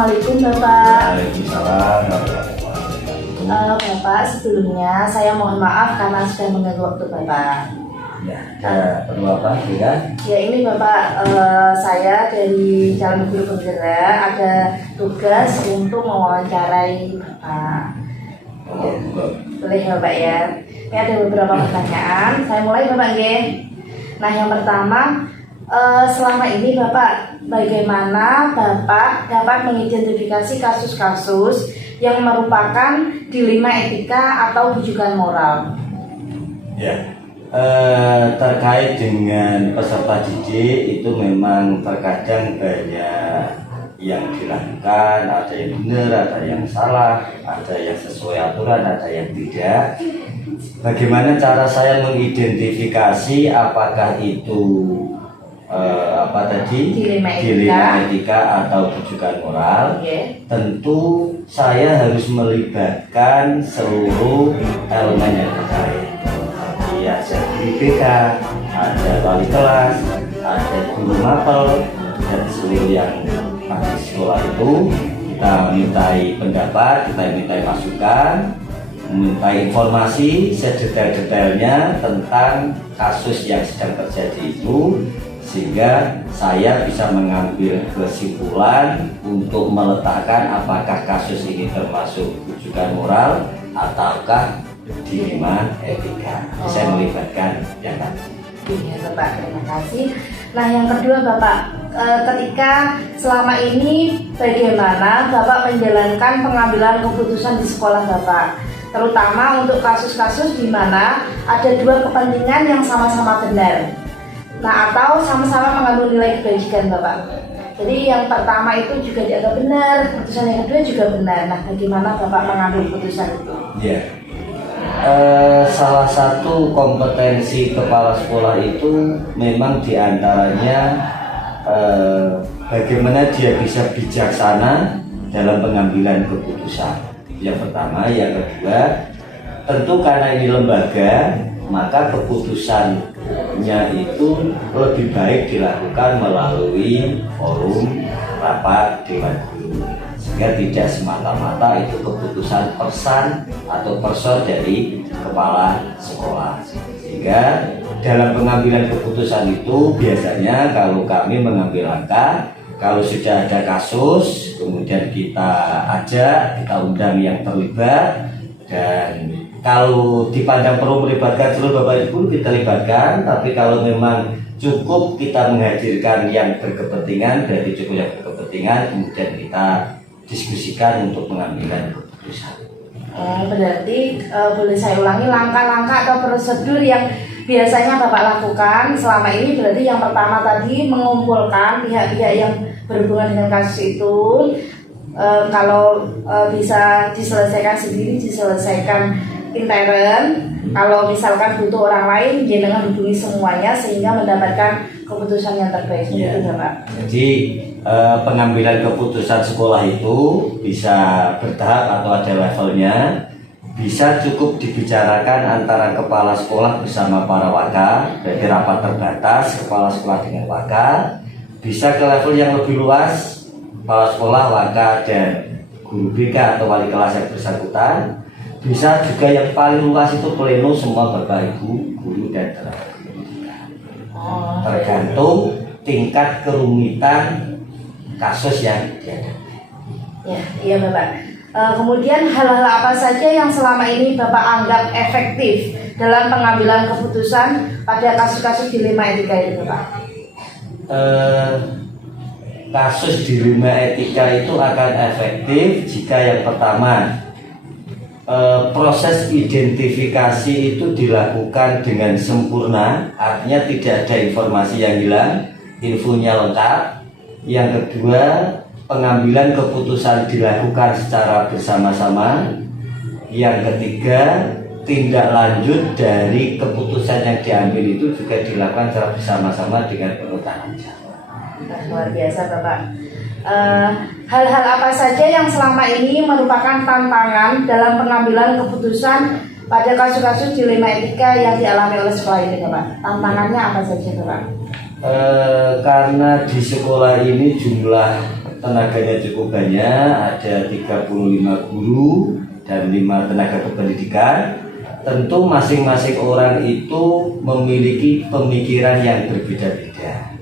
Assalamualaikum Bapak. Waalaikumsalam. Bapak, sebelumnya saya mohon maaf karena sudah mengganggu waktu Bapak. Ya, perlu apa ya? Ya ini Bapak, saya dari Jalan Guru Penggerak ada tugas untuk mewawancarai Bapak. Ya, boleh Bapak ya. Ini ada beberapa pertanyaan. Saya mulai Bapak nggih. Nah yang pertama, selama ini Bapak, bagaimana Bapak dapat mengidentifikasi kasus-kasus yang merupakan dilema etika atau rujukan moral? Ya, terkait dengan peserta didik itu memang terkadang banyak yang dilakukan, ada yang benar, ada yang salah, ada yang sesuai aturan, ada yang tidak. Bagaimana cara saya mengidentifikasi apakah itu dilema etika atau rujukan moral? Tentu saya harus melibatkan seluruh elemen yang terkait. Ya, ada guru BK, ada wali kelas, ada guru mapel, dan seluruh yang ada di sekolah itu. Kita mintai pendapat, kita mintai masukan, meminta informasi sedetail-detailnya tentang kasus yang sedang terjadi itu, sehingga saya bisa mengambil kesimpulan untuk meletakkan apakah kasus ini termasuk rujukan moral ataukah dilema etika. Saya melibatkan yang tadi. Iya Bapak, terima kasih. Nah yang kedua Bapak, ketika selama ini bagaimana Bapak menjalankan pengambilan keputusan di sekolah Bapak, terutama untuk kasus-kasus di mana ada dua kepentingan yang sama-sama benar, nah atau sama-sama mengandung nilai kebajikan Bapak. Jadi yang pertama itu juga dianggap benar, keputusan yang kedua juga benar. Nah bagaimana Bapak mengambil keputusan itu? Ya. Salah satu kompetensi kepala sekolah itu memang diantaranya bagaimana dia bisa bijaksana dalam pengambilan keputusan. Yang pertama, yang kedua, tentu karena ini lembaga, maka keputusannya itu lebih baik dilakukan melalui forum rapat dewan guru, sehingga tidak semata-mata itu keputusan persan atau persor dari kepala sekolah. Sehingga dalam pengambilan keputusan itu biasanya kalau kami mengambil langkah, kalau sudah ada kasus, kemudian kita ajak, kita undang yang terlibat, dan kalau dipandang perlu melibatkan seluruh Bapak Ibu, kita libatkan. Tapi kalau memang cukup kita menghadirkan yang berkepentingan, berarti cukup yang berkepentingan, kemudian kita diskusikan untuk pengambilan keputusan. Berarti boleh saya ulangi langkah-langkah atau prosedur yang biasanya Bapak lakukan selama ini. Berarti yang pertama tadi mengumpulkan pihak-pihak yang berhubungan dengan kasus itu. Kalau bisa diselesaikan sendiri, diselesaikan intern. Kalau misalkan butuh orang lain, jangan hubungi semuanya sehingga mendapatkan keputusan yang terbaik. Ya. Gitu, Bapak. Jadi pengambilan keputusan sekolah itu bisa bertahap atau ada levelnya. Bisa cukup dibicarakan antara kepala sekolah bersama para waka, jadi rapat terbatas kepala sekolah dengan waka. Bisa ke level yang lebih luas, kepala sekolah, waka, dan guru BK atau wali kelas yang bersangkutan. Bisa juga yang paling luas itu pleno semua Bapak Ibu, guru dan tenaga pendidikan. Tergantung tingkat kerumitan kasus yang dihadapi. Ya, iya Bapak. Kemudian hal-hal apa saja yang selama ini Bapak anggap efektif dalam pengambilan keputusan pada kasus-kasus dilema etika itu Bapak? Kasus dilema etika itu akan efektif jika yang pertama, proses identifikasi itu dilakukan dengan sempurna, artinya tidak ada informasi yang hilang, infonya lengkap. Yang kedua, pengambilan keputusan dilakukan secara bersama-sama. Yang ketiga, tindak lanjut dari keputusan yang diambil itu juga dilakukan secara bersama-sama dengan penuh tanggung jawab. Luar biasa Bapak. Hal-hal apa saja yang selama ini merupakan tantangan dalam pengambilan keputusan pada kasus-kasus dilema etika yang dialami oleh sekolah ini Bapak? Tantangannya apa saja Bapak? Karena di sekolah ini jumlah tenaganya cukup banyak, ada 35 guru dan 5 tenaga kependidikan. Tentu masing-masing orang itu memiliki pemikiran yang berbeda-beda,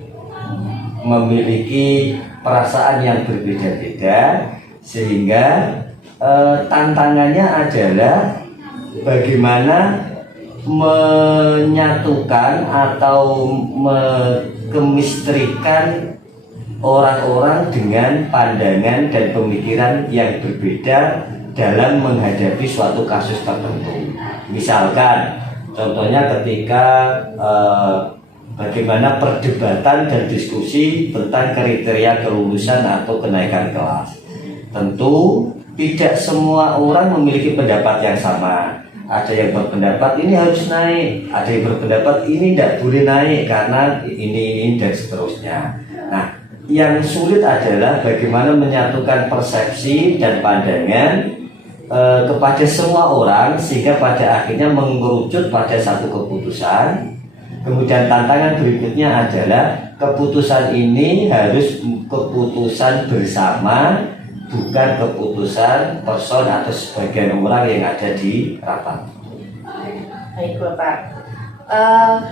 memiliki perasaan yang berbeda-beda, sehingga tantangannya adalah bagaimana menyatukan atau mengkemistrikan orang-orang dengan pandangan dan pemikiran yang berbeda dalam menghadapi suatu kasus tertentu. Misalkan, contohnya ketika bagaimana perdebatan dan diskusi tentang kriteria kelulusan atau kenaikan kelas. Tentu tidak semua orang memiliki pendapat yang sama. Ada yang berpendapat ini harus naik, ada yang berpendapat ini tidak boleh naik karena ini dan seterusnya. Nah, yang sulit adalah bagaimana menyatukan persepsi dan pandangan kepada semua orang sehingga pada akhirnya mengerucut pada satu keputusan. Kemudian tantangan berikutnya adalah keputusan ini harus keputusan bersama, bukan keputusan person atau sebagian orang yang ada di rapat. Baik Bapak.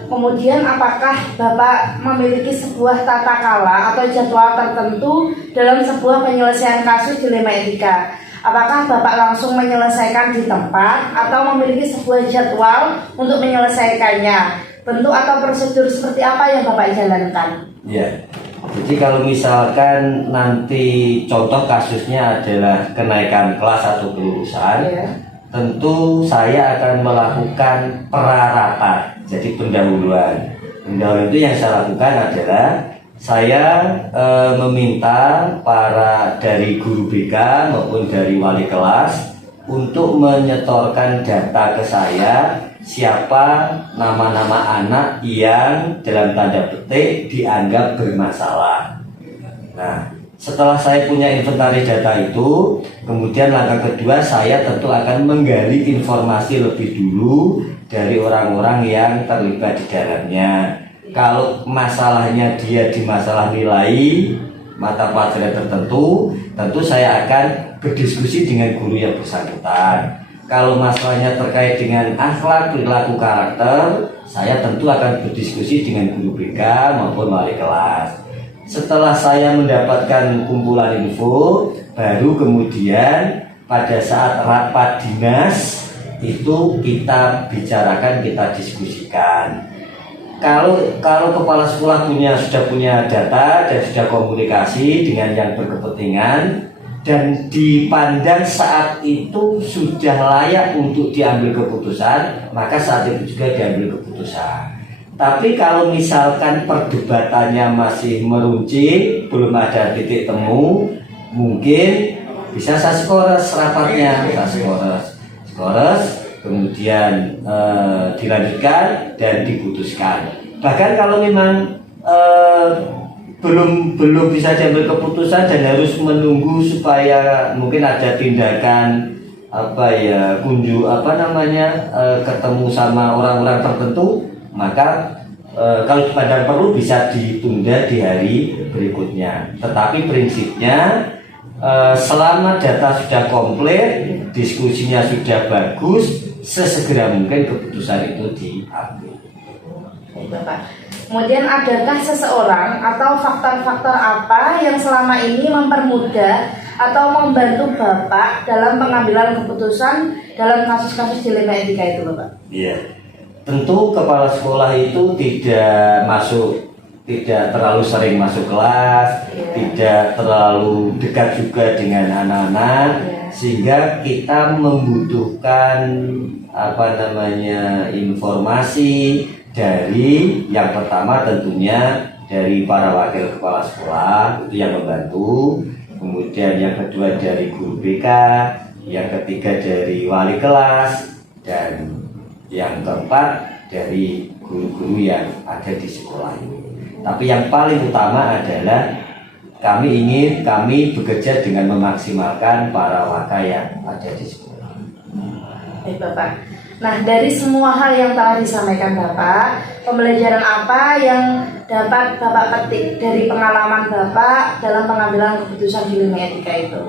Kemudian apakah Bapak memiliki sebuah tata krama atau jadwal tertentu dalam sebuah penyelesaian kasus dilema etika? Apakah Bapak langsung menyelesaikan di tempat atau memiliki sebuah jadwal untuk menyelesaikannya? Bentuk atau prosedur seperti apa yang Bapak jalankan? Ya, jadi kalau misalkan nanti contoh kasusnya adalah kenaikan kelas atau kelulusan, ya, tentu saya akan melakukan prarapat, jadi pendahuluan. Pendahuluan itu yang saya lakukan adalah saya meminta para dari guru BK maupun dari wali kelas untuk menyetorkan data ke saya siapa nama-nama anak yang dalam tanda petik dianggap bermasalah. Nah, setelah saya punya inventaris data itu, kemudian langkah kedua saya tentu akan menggali informasi lebih dulu dari orang-orang yang terlibat di dalamnya. Kalau masalahnya dia di masalah nilai mata pelajaran tertentu, tentu saya akan berdiskusi dengan guru yang bersangkutan. Kalau masalahnya terkait dengan akhlak, perilaku, karakter, saya tentu akan berdiskusi dengan guru BK maupun wali kelas. Setelah saya mendapatkan kumpulan info, baru kemudian pada saat rapat dinas itu kita bicarakan, kita diskusikan. Kalau kepala sekolah sudah punya data dan sudah komunikasi dengan yang berkepentingan dan dipandang saat itu sudah layak untuk diambil keputusan, maka saat itu juga diambil keputusan. Tapi kalau misalkan perdebatannya masih meruncing, belum ada titik temu, mungkin bisa saya skores rapatnya, skores, kemudian dilanjutkan dan diputuskan. Bahkan kalau memang belum bisa diambil keputusan dan harus menunggu supaya mungkin ada tindakan ketemu sama orang-orang tertentu, maka kalau pada perlu bisa ditunda di hari berikutnya. Tetapi prinsipnya selama data sudah komplit, diskusinya sudah bagus, sesegera mungkin keputusan itu diambil. Baik, Bapak. Kemudian adakah seseorang atau faktor-faktor apa yang selama ini mempermudah atau membantu Bapak dalam pengambilan keputusan dalam kasus-kasus dilema etika itu, Bapak? Iya. Tentu kepala sekolah itu tidak terlalu sering masuk kelas, tidak terlalu dekat juga dengan anak-anak, sehingga kita membutuhkan informasi dari yang pertama tentunya dari para wakil kepala sekolah itu yang membantu, kemudian yang kedua dari guru BK, yang ketiga dari wali kelas, dan yang keempat dari guru-guru yang ada di sekolah ini. Tapi yang paling utama adalah kami bekerja dengan memaksimalkan para waka yang ada di sekolah. Baik, Bapak. Nah, dari semua hal yang telah disampaikan Bapak, pembelajaran apa yang dapat Bapak petik dari pengalaman Bapak dalam pengambilan keputusan di ilmu etika itu?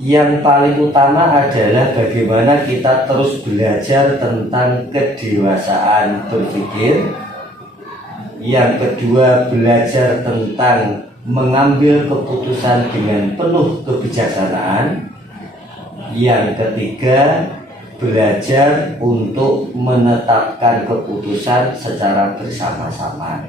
Yang paling utama adalah bagaimana kita terus belajar tentang kedewasaan berpikir. Yang kedua, belajar tentang mengambil keputusan dengan penuh kebijaksanaan. Yang ketiga, belajar untuk menetapkan keputusan secara bersama-sama.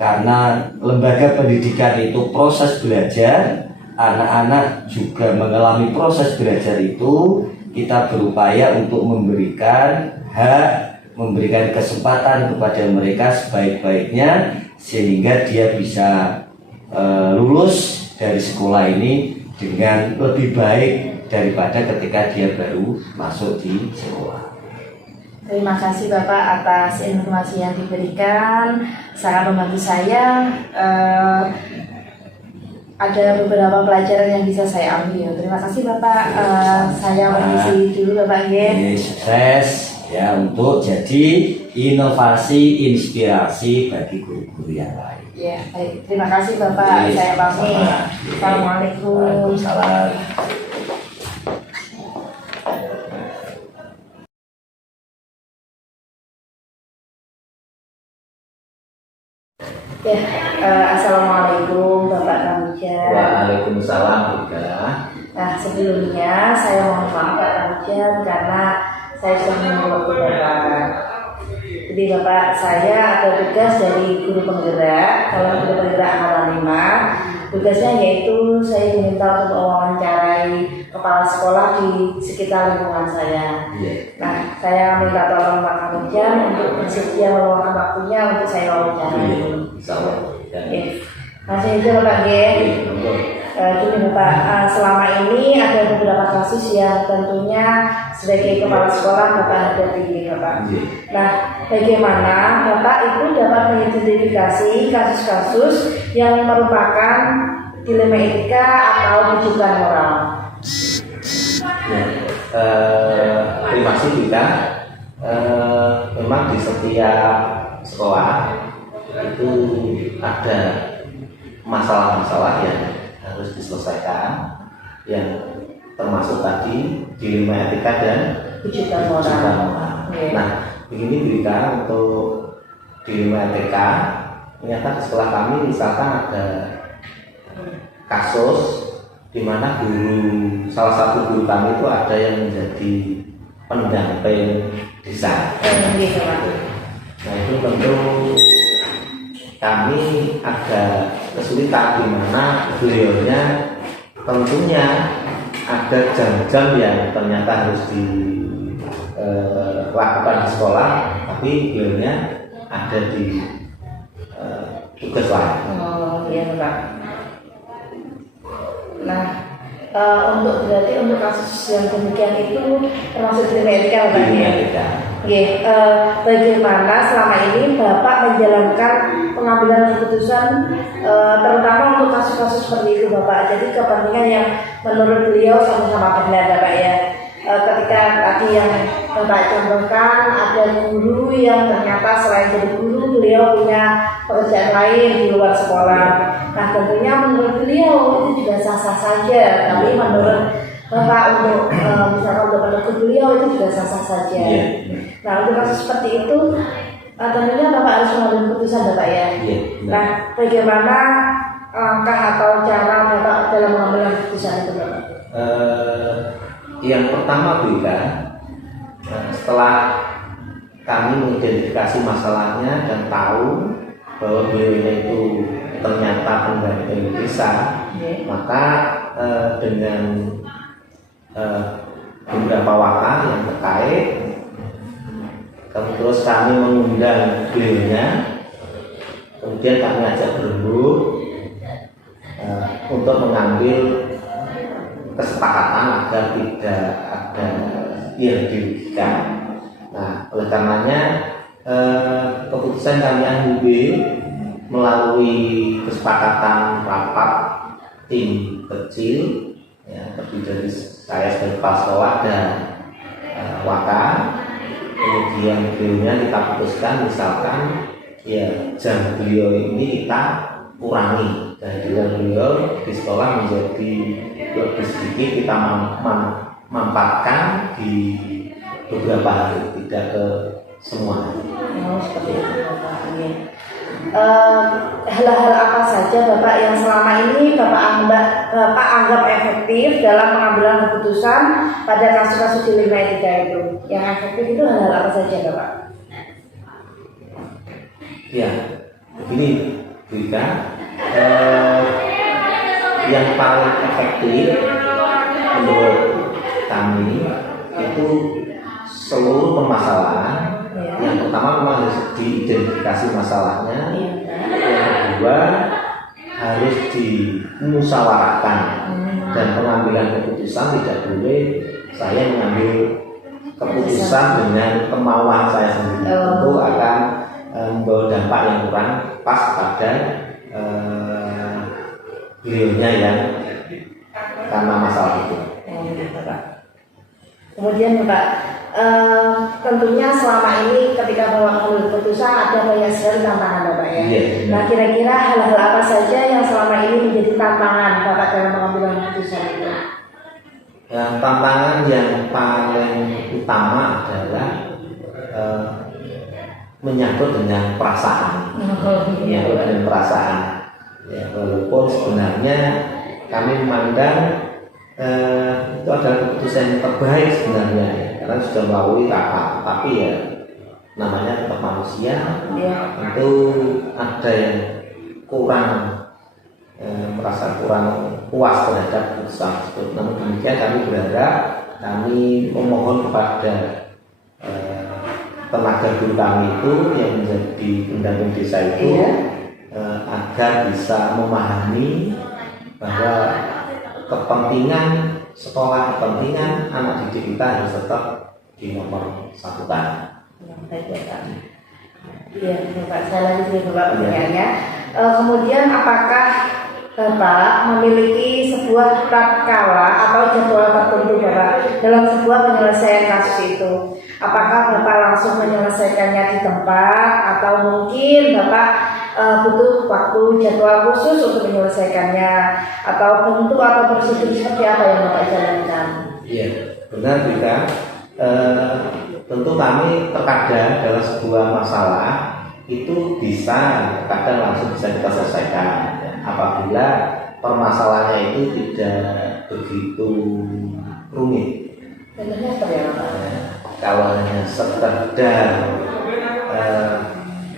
Karena lembaga pendidikan itu proses belajar, anak-anak juga mengalami proses belajar itu. Kita berupaya untuk memberikan hak, memberikan kesempatan kepada mereka sebaik-baiknya sehingga dia bisa lulus dari sekolah ini dengan lebih baik daripada ketika dia baru masuk di sekolah. Terima kasih Bapak atas informasi yang diberikan, sangat membantu saya. Ada beberapa pelajaran yang bisa saya ambil. Terima kasih Bapak. Saya permisi dulu Bapak. Sukses ya untuk jadi inovasi inspirasi bagi guru-guru yang lain. Ya, baik. Terima kasih Bapak. Saya pamit. Assalamualaikum. Waalaikumsalam. Ya, assalamualaikum Bapak Kamijat. Waalaikumsalam juga. Nah, sebelumnya saya mohon maaf Pak Kamijat karena saya sudah menunggu waktu Bapak. Jadi Bapak, saya ada tugas dari guru penggerak. Kalau guru penggerak angkatan 5, tugasnya yaitu saya diminta untuk mewawancarai kepala sekolah di sekitar lingkungan saya. Nah, saya minta tolong Pak Kamijat untuk bersedia meluangkan waktunya untuk saya wawancarai. Masih itu Bapak Gini Bapak, selama ini ada beberapa kasus yang tentunya sebagai kepala sekolah Bapak hadapi Bapak. Nah, bagaimana Bapak itu dapat mengidentifikasi kasus-kasus yang merupakan dilema etika atau rujukan moral? Terima kasih juga. Memang di setiap sekolah itu ada masalah-masalah yang harus diselesaikan, yang termasuk tadi dilema etika dan rujukan moral. Nah, begini berita untuk dilema etika. Ternyata di sekolah kami misalkan ada kasus di mana salah satu guru kami itu ada yang menjadi pendamping desa. Nah, itu tentu kami ada kesulitan di mana beliaunya tentunya ada jam-jam yang ternyata harus dilakukan di sekolah, tapi beliaunya ada di tugas lain. Oh iya Pak. Nah, berarti untuk kasus yang demikian itu termasuk dilema etika Pak ya? Oke, bagaimana selama ini Bapak menjalankan pengambilan keputusan terutama untuk kasus-kasus seperti itu Bapak? Jadi kepentingan yang menurut beliau sama-sama benar Bapak ya. Ketika tadi yang Bapak contohkan ada guru yang ternyata selain jadi guru beliau punya pekerjaan lain di luar sekolah. Nah tentunya menurut beliau itu juga sah-sah saja, tapi menurut Bapak untuk misalkan untuk menegur beliau itu juga sah-sah saja. Nah untuk kasus seperti itu tentunya Bapak harus mengambil keputusan Bapak ya. Nah bagaimana langkah atau cara Bapak dalam mengambil keputusan itu Bapak? Yang pertama Bika, setelah kami mengidentifikasi masalahnya dan tahu bahwa beliau itu ternyata pendamping desa, maka dengan beberapa wakil yang terkait, terus kami mengundang beliaunya, kemudian kami ajak berembuk untuk mengambil kesepakatan agar tidak ada yang dirugikan. Nah, oleh karenanya keputusan kami ambil melalui kesepakatan rapat tim kecil, ya, terdiri dari saya sebagai kepala sekolah dan wakil. Kemudian beliaunya kita putuskan misalkan ya jam beliau ini kita kurangi dan beliau di sekolah menjadi lebih sedikit kita mampatkan di beberapa hari, tidak ke semua. Oh, seperti itu Bapak. Iya. Hal-hal apa saja Bapak yang selama ini Bapak anggap efektif dalam pengambilan keputusan pada kasus-kasus dilema etika itu? Yang efektif itu hal-hal apa saja Bapak? Ya, begini Rika, yang paling efektif menurut kami itu seluruh permasalahan. Yang pertama memang harus diidentifikasi masalahnya. Yang kedua harus dimusyawarahkan, dan pengambilan keputusan tidak boleh saya mengambil keputusan dengan kemauan saya sendiri. Itu akan membawa dampak yang kurang pas pada beliaunya yang karena masalah itu. Kemudian Bapak, tentunya selama ini ketika mengambil keputusan ada banyak sekali tantangan Bapak ya. Nah kira-kira hal-hal apa saja yang selama ini menjadi tantangan Bapak dalam mengambil keputusan itu? Yang tantangan yang paling utama adalah menyangkut dengan perasaan. Menyangkut dengan perasaan. Ya, walaupun sebenarnya kami memandang itu adalah keputusan yang terbaik sebenarnya, karena sudah melalui tahap, tapi ya namanya tetap manusia, tentu ada yang kurang, merasa kurang puas terhadap keputusan tersebut. Namun demikian kami berharap, kami memohon kepada tenaga guru kami itu yang menjadi pendamping desa itu agar bisa memahami bahwa kepentingan sekolah, kepentingan anak didik kita harus tetap di nomor satukan. Baik Bapak. Iya Bapak, saya lanjut Bapak pertanyaannya. Kemudian apakah Bapak memiliki sebuah tatkala atau jadwal tertentu Bapak dalam sebuah penyelesaian kasus itu? Apakah Bapak langsung menyelesaikannya di tempat atau mungkin Bapak butuh waktu jadwal khusus untuk menyelesaikannya, atau bentuk atau prosedur seperti apa yang Bapak jalankan? Iya, benar juga. Tentu kami terkadang dalam sebuah masalah itu bisa terkadang langsung bisa kita selesaikan apabila permasalahannya itu tidak begitu rumit. Contohnya seperti apa? Kalau hanya sekedar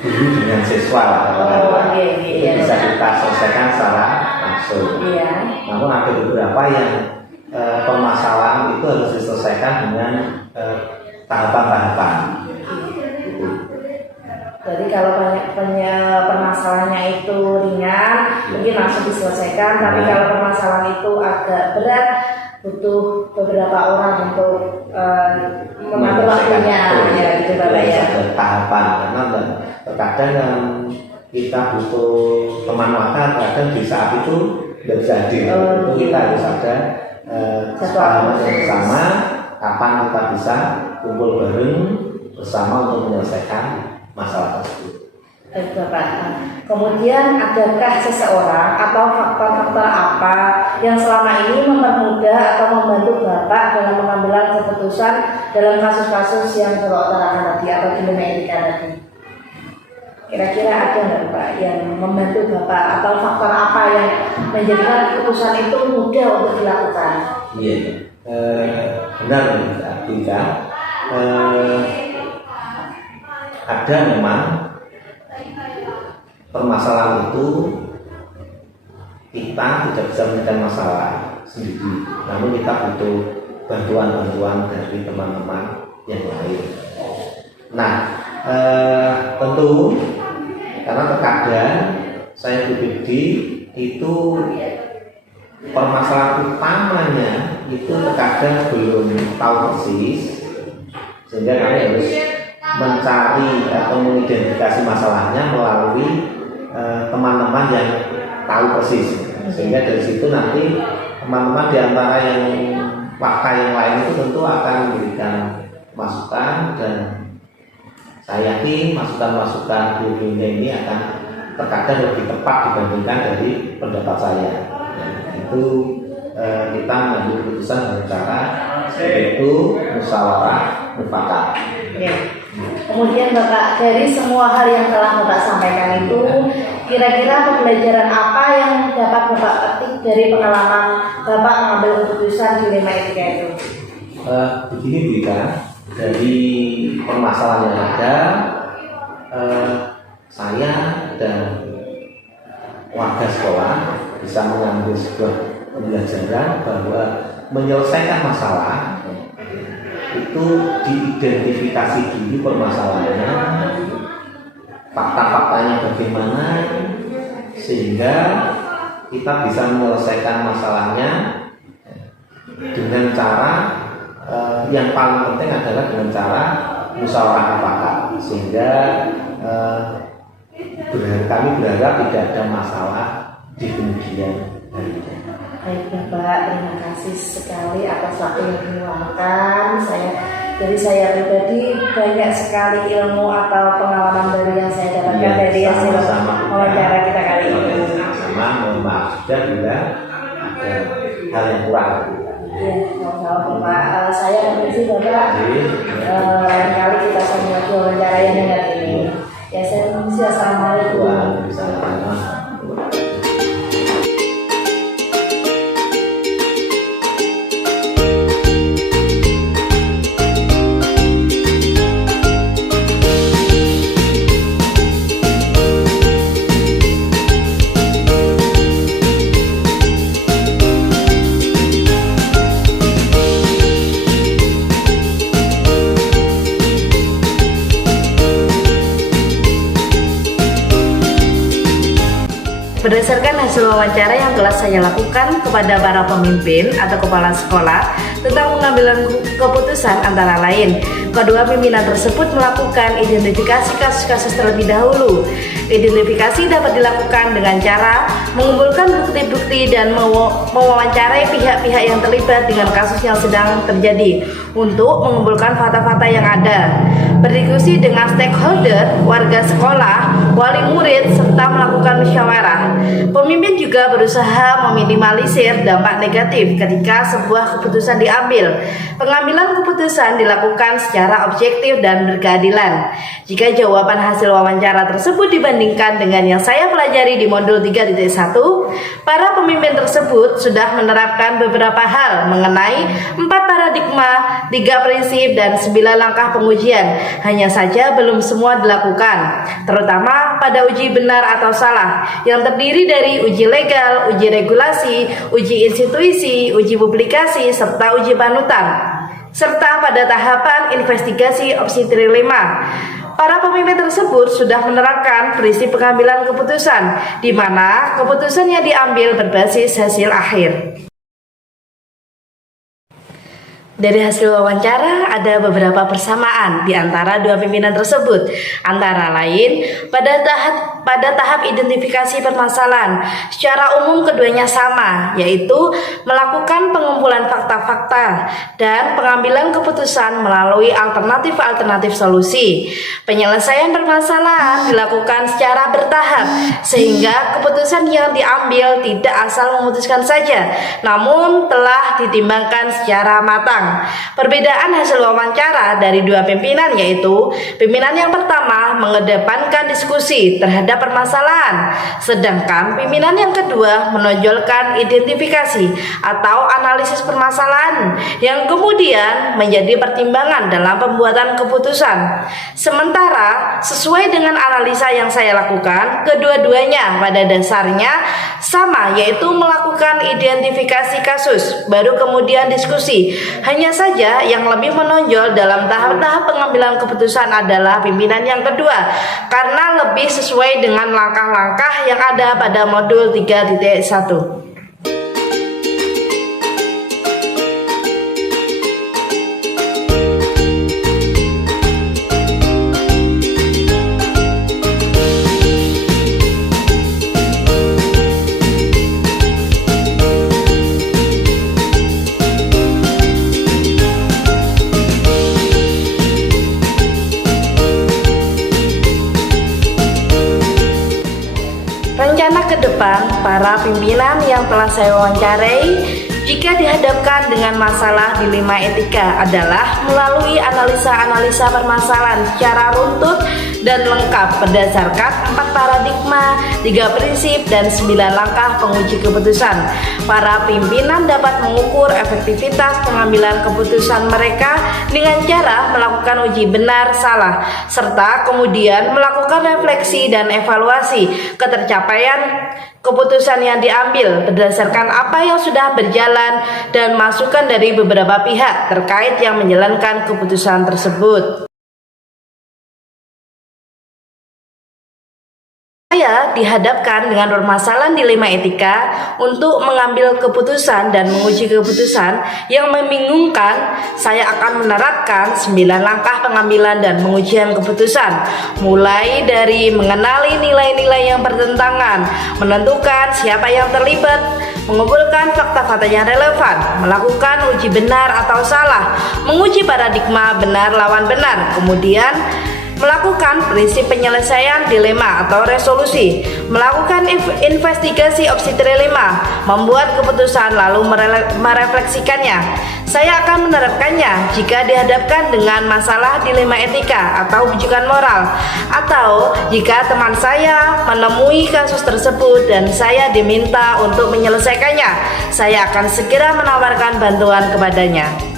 guru dengan siswa itu bisa kita selesaikan secara langsung. Namun ada beberapa yang permasalahan itu harus diselesaikan dengan tahapan-tahapan. Jadi kalau permasalahannya itu ringan, mungkin langsung diselesaikan. Tapi kalau permasalahan itu agak berat, butuh beberapa orang untuk mengatur waktunya, ya gitu Bapak ya. Tahapan, karena terkadang kita butuh teman makan, kadang di saat itu tidak bisa hadir. Itu kita harus ada kesepakatan yang bersama, kapan kita bisa kumpul bareng bersama untuk menyelesaikan masalah tersebut. Baik Bapak. Kemudian adakah seseorang atau faktor-faktor apa yang selama ini mempermudah atau membantu Bapak dalam pengambilan keputusan dalam kasus-kasus yang Bapak utarakan tadi atau dilema etika tadi? Kira-kira ada nggak Pak yang membantu Bapak, atau faktor apa yang menjadikan keputusan itu mudah untuk dilakukan? Iya, benar juga. Ada memang permasalahan itu kita tidak bisa menyelesaikan masalah sendiri, namun kita butuh bantuan-bantuan dari teman-teman yang lain. Nah, tentu karena terkadang saya pribadi itu permasalahan utamanya itu terkadang belum tahu persis, sehingga kami harus mencari atau mengidentifikasi masalahnya melalui teman-teman yang tahu persis, sehingga dari situ nanti teman-teman di antara yang pakar yang lain itu tentu akan memberikan masukan dan saya yakin masukan-masukan Bu Linda ini akan terkadang lebih tepat dibandingkan dari pendapat saya. Itu kita mengambil keputusan dengan cara yaitu musyawarah mufakat. Ya. Kemudian Bapak, dari semua hal yang telah Bapak sampaikan itu, kira-kira pembelajaran apa yang dapat Bapak petik dari pengalaman Bapak mengambil keputusan dilema etika itu? Begini Bu Ika, dari permasalahan yang ada, saya dan warga sekolah bisa mengambil sebuah pembelajaran bahwa menyelesaikan masalah itu diidentifikasi dulu permasalahannya, fakta-faktanya bagaimana, sehingga kita bisa menyelesaikan masalahnya dengan cara yang paling penting adalah dengan cara musyawarah mufakat, sehingga kami berharap tidak ada masalah di kemudian hari. Baik Bapak, terima kasih sekali atas waktu yang diluangkan. Dari saya pribadi banyak sekali ilmu atau pengalaman baru yang saya dapatkan dari hasil wawancara kita kali ini. Sama, mohon maaf sudah bila ada hal yang kurang. Iya, sama-sama Bapak. Saya permisi Bapak. Lain kali kita sambung lagi wawancara yang dengan ini. Ya, saya permisi. Assalamualaikum. Waalaikumsalam. Berdasarkan hasil wawancara yang telah saya lakukan kepada para pemimpin atau kepala sekolah tentang pengambilan keputusan antara lain, kedua pimpinan tersebut melakukan identifikasi kasus-kasus terlebih dahulu. Identifikasi dapat dilakukan dengan cara mengumpulkan bukti-bukti dan mewawancarai pihak-pihak yang terlibat dengan kasus yang sedang terjadi untuk mengumpulkan fakta-fakta yang ada. Berdiskusi dengan stakeholder, warga sekolah, wali murid, serta melakukan musyawarah. Pemimpin juga berusaha meminimalisir dampak negatif ketika sebuah keputusan diambil. Pengambilan keputusan dilakukan secara objektif dan berkeadilan. Jika jawaban hasil wawancara tersebut dibandingkan dengan yang saya pelajari di modul 3.1, para pemimpin tersebut sudah menerapkan beberapa hal mengenai 4 paradigma, 3 prinsip, dan 9 langkah pengujian. Hanya saja belum semua dilakukan, terutama pada uji benar atau salah yang terdiri dari uji legal, uji regulasi, uji institusi, uji publikasi, serta uji panutan, serta pada tahapan investigasi opsi trilema. Para pemimpin tersebut sudah menerapkan prinsip pengambilan keputusan, di mana keputusan yang diambil berbasis hasil akhir. Dari hasil wawancara ada beberapa persamaan di antara dua pimpinan tersebut, antara lain pada tahap identifikasi permasalahan. Secara umum keduanya sama, yaitu melakukan pengumpulan fakta-fakta dan pengambilan keputusan melalui alternatif-alternatif solusi. Penyelesaian permasalahan dilakukan secara bertahap, sehingga keputusan yang diambil tidak asal memutuskan saja, namun telah ditimbangkan secara matang. Perbedaan hasil wawancara dari dua pimpinan yaitu pimpinan yang pertama mengedepankan diskusi terhadap permasalahan, sedangkan pimpinan yang kedua menonjolkan identifikasi atau analisis permasalahan yang kemudian menjadi pertimbangan dalam pembuatan keputusan. Sementara sesuai dengan analisa yang saya lakukan, kedua-duanya pada dasarnya sama, yaitu melakukan identifikasi kasus baru kemudian diskusi. Hanya saja yang lebih menonjol dalam tahap-tahap pengambilan keputusan adalah pimpinan yang kedua, karena lebih sesuai dengan langkah-langkah yang ada pada modul 3.1. depan para pimpinan yang telah saya wawancarai, jika dihadapkan dengan masalah dilema etika adalah melalui analisa-analisa permasalahan secara runtut dan lengkap berdasarkan 4 paradigma, 3 prinsip, dan 9 langkah penguji keputusan. Para pimpinan dapat mengukur efektivitas pengambilan keputusan mereka dengan cara melakukan uji benar salah, serta kemudian melakukan refleksi dan evaluasi ketercapaian keputusan yang diambil berdasarkan apa yang sudah berjalan dan masukan dari beberapa pihak terkait yang menjalankan keputusan tersebut. Saya dihadapkan dengan permasalahan dilema etika untuk mengambil keputusan dan menguji keputusan yang membingungkan. Saya akan menerapkan 9 langkah pengambilan dan pengujian keputusan, mulai dari mengenali nilai-nilai yang bertentangan, menentukan siapa yang terlibat, mengumpulkan fakta-fakta yang relevan, melakukan uji benar atau salah, menguji paradigma benar lawan benar, kemudian melakukan prinsip penyelesaian dilema atau resolusi, melakukan investigasi opsi trilema, membuat keputusan lalu merefleksikannya. Saya akan menerapkannya jika dihadapkan dengan masalah dilema etika atau rujukan moral, atau jika teman saya menemui kasus tersebut dan saya diminta untuk menyelesaikannya. Saya akan segera menawarkan bantuan kepadanya.